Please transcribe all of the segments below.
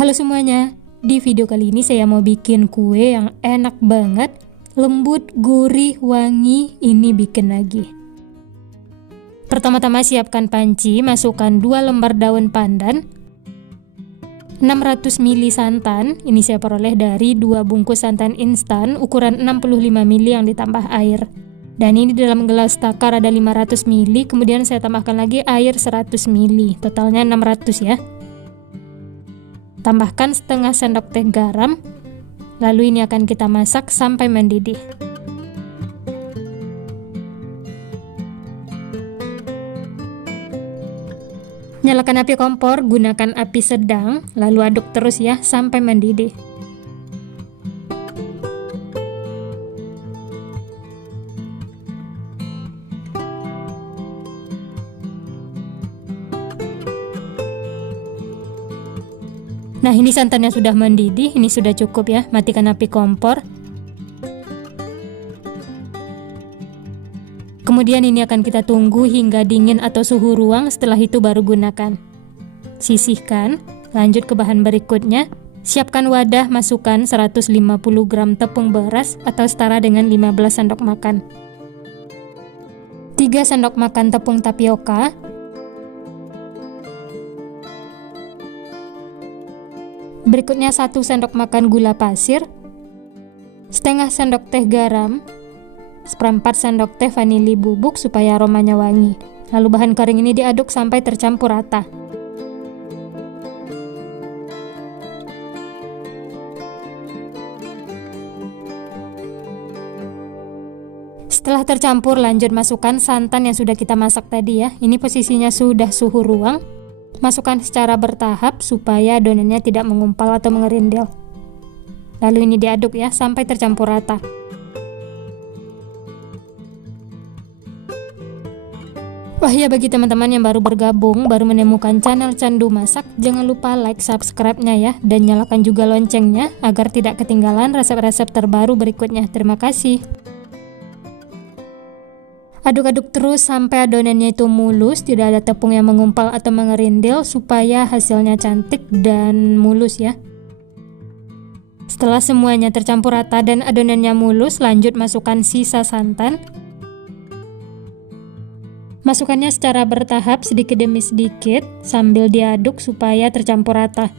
Halo semuanya, di video kali ini saya mau bikin kue yang enak banget, lembut, gurih, wangi, ini bikin lagi. Pertama-tama siapkan panci, masukkan 2 lembar daun pandan, 600 ml santan, ini saya peroleh dari 2 bungkus santan instan ukuran 65 ml yang ditambah air. Dan ini di dalam gelas takar ada 500 ml, kemudian saya tambahkan lagi air 100 ml, totalnya 600 ya. Tambahkan setengah sendok teh garam, lalu ini akan kita masak sampai mendidih. Nyalakan api kompor, gunakan api sedang, lalu aduk terus ya sampai mendidih. Nah, ini santannya sudah mendidih, ini sudah cukup ya, matikan api kompor. Kemudian ini akan kita tunggu hingga dingin atau suhu ruang, setelah itu baru gunakan. Sisihkan, lanjut ke bahan berikutnya. Siapkan wadah, masukkan 150 gram tepung beras atau setara dengan 15 sendok makan. 3 sendok makan tepung tapioka. Berikutnya 1 sendok makan gula pasir, setengah sendok teh garam, 1/4 sendok teh vanili bubuk supaya aromanya wangi. Lalu bahan kering ini diaduk sampai tercampur rata. Setelah tercampur, lanjut masukkan santan yang sudah kita masak tadi ya. Ini posisinya sudah suhu ruang. Masukkan secara bertahap supaya adonannya tidak mengumpal atau mengerindil. Lalu ini diaduk ya sampai tercampur rata. Wah ya, bagi teman-teman yang baru bergabung, baru menemukan channel Candu Masak, jangan lupa like, subscribe-nya ya, dan nyalakan juga loncengnya agar tidak ketinggalan resep-resep terbaru berikutnya. Terima kasih. Aduk-aduk terus sampai adonannya itu mulus, tidak ada tepung yang mengumpal atau mengerindil supaya hasilnya cantik dan mulus ya. Setelah semuanya tercampur rata dan adonannya mulus, lanjut masukkan sisa santan. Masukkannya secara bertahap sedikit demi sedikit sambil diaduk supaya tercampur rata.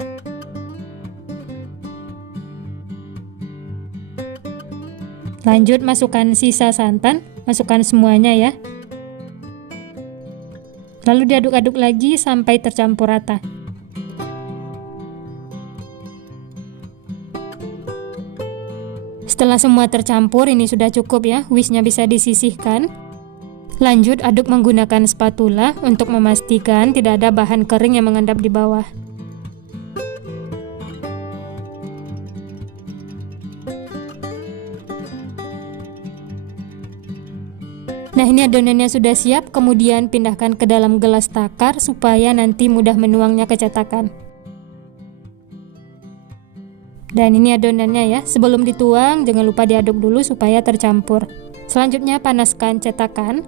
Lanjut masukkan sisa santan, masukkan semuanya ya. Lalu diaduk-aduk lagi sampai tercampur rata. Setelah semua tercampur, ini sudah cukup ya, whisknya bisa disisihkan. Lanjut aduk menggunakan spatula untuk memastikan tidak ada bahan kering yang mengendap di bawah. Nah, ini adonannya sudah siap, kemudian pindahkan ke dalam gelas takar supaya nanti mudah menuangnya ke cetakan. Dan ini adonannya ya, sebelum dituang jangan lupa diaduk dulu supaya tercampur. Selanjutnya panaskan cetakan,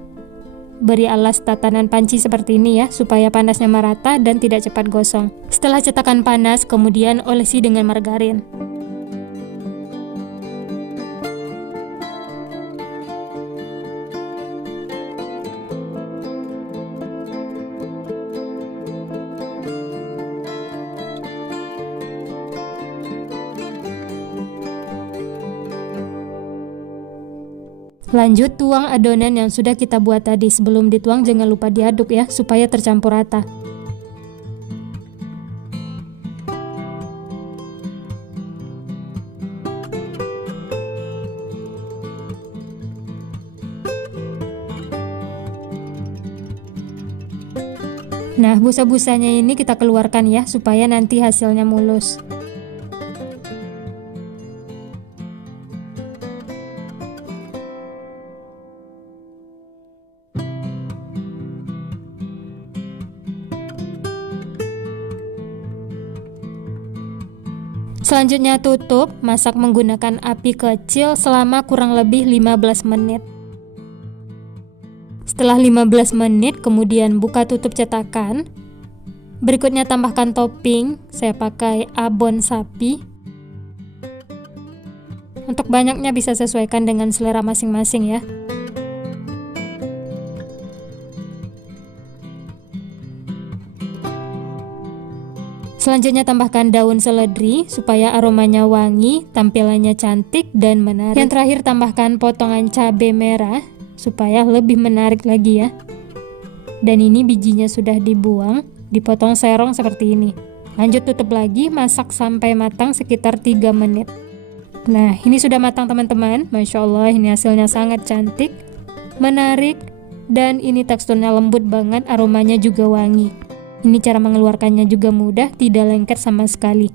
beri alas tatanan panci seperti ini ya, supaya panasnya merata dan tidak cepat gosong. Setelah cetakan panas, kemudian olesi dengan margarin. Lanjut tuang adonan yang sudah kita buat tadi. Sebelum dituang jangan lupa diaduk ya, supaya tercampur rata. Nah, busa-busanya ini kita keluarkan ya, supaya nanti hasilnya mulus. Selanjutnya tutup, masak menggunakan api kecil selama kurang lebih 15 menit. Setelah 15 menit, kemudian buka tutup cetakan. Berikutnya tambahkan topping, saya pakai abon sapi. Untuk banyaknya bisa sesuaikan dengan selera masing-masing ya. Selanjutnya tambahkan daun seledri supaya aromanya wangi, tampilannya cantik dan menarik. Yang terakhir tambahkan potongan cabai merah supaya lebih menarik lagi ya. Dan ini bijinya sudah dibuang, dipotong serong seperti ini. Lanjut tutup lagi, masak sampai matang sekitar 3 menit. Nah, ini sudah matang teman-teman. Masya Allah, ini hasilnya sangat cantik, menarik, dan ini teksturnya lembut banget, aromanya juga wangi. Ini cara mengeluarkannya juga mudah, tidak lengket sama sekali.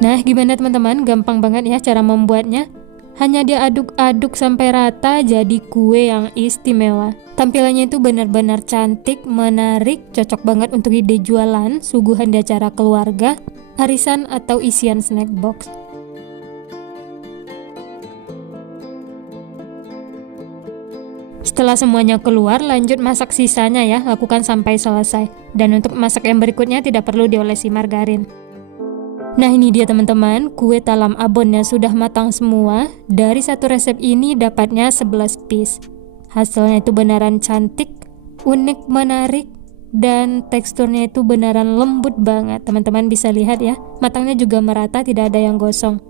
Nah, gimana teman-teman? Gampang banget ya cara membuatnya. Hanya diaduk-aduk sampai rata jadi kue yang istimewa. Tampilannya itu benar-benar cantik, menarik, cocok banget untuk ide jualan, suguhan di acara keluarga, arisan, atau isian snack box. Setelah semuanya keluar, lanjut masak sisanya ya, lakukan sampai selesai. Dan untuk masak yang berikutnya tidak perlu diolesi margarin. Nah, ini dia teman-teman, kue talam abonnya sudah matang semua. Dari satu resep ini dapatnya 11 piece. Hasilnya itu beneran cantik, unik, menarik, dan teksturnya itu beneran lembut banget. Teman-teman bisa lihat ya, matangnya juga merata, tidak ada yang gosong.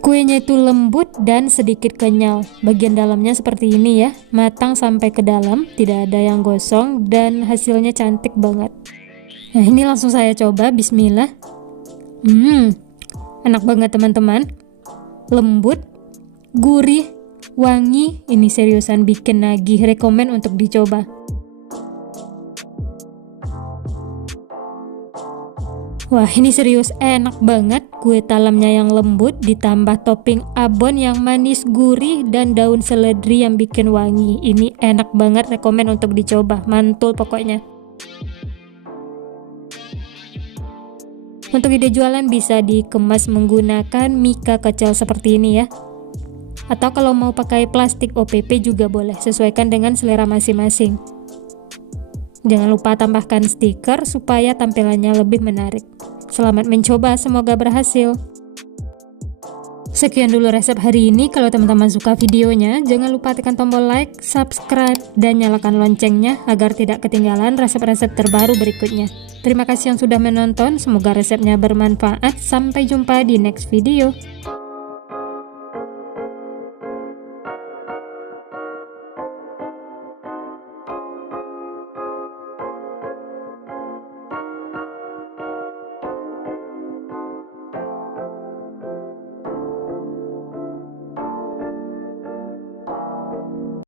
Kuenya itu lembut dan sedikit kenyal. Bagian dalamnya seperti ini ya, matang sampai ke dalam, tidak ada yang gosong, dan hasilnya cantik banget. Nah, ini langsung saya coba, bismillah. Enak banget teman-teman. Lembut, gurih, wangi, ini seriusan bikin nagih, rekomen untuk dicoba. Wah, ini serius enak banget. Kue talamnya yang lembut ditambah topping abon yang manis gurih dan daun seledri yang bikin wangi. Ini enak banget, rekomen untuk dicoba. Mantul pokoknya. Untuk ide jualan bisa dikemas menggunakan mika kecil seperti ini ya. Atau kalau mau pakai plastik OPP juga boleh, sesuaikan dengan selera masing-masing. Jangan lupa tambahkan stiker supaya tampilannya lebih menarik. Selamat mencoba, semoga berhasil. Sekian dulu resep hari ini. Kalau teman-teman suka videonya, jangan lupa tekan tombol like, subscribe, dan nyalakan loncengnya agar tidak ketinggalan resep-resep terbaru berikutnya. Terima kasih yang sudah menonton, semoga resepnya bermanfaat. Sampai jumpa di next video.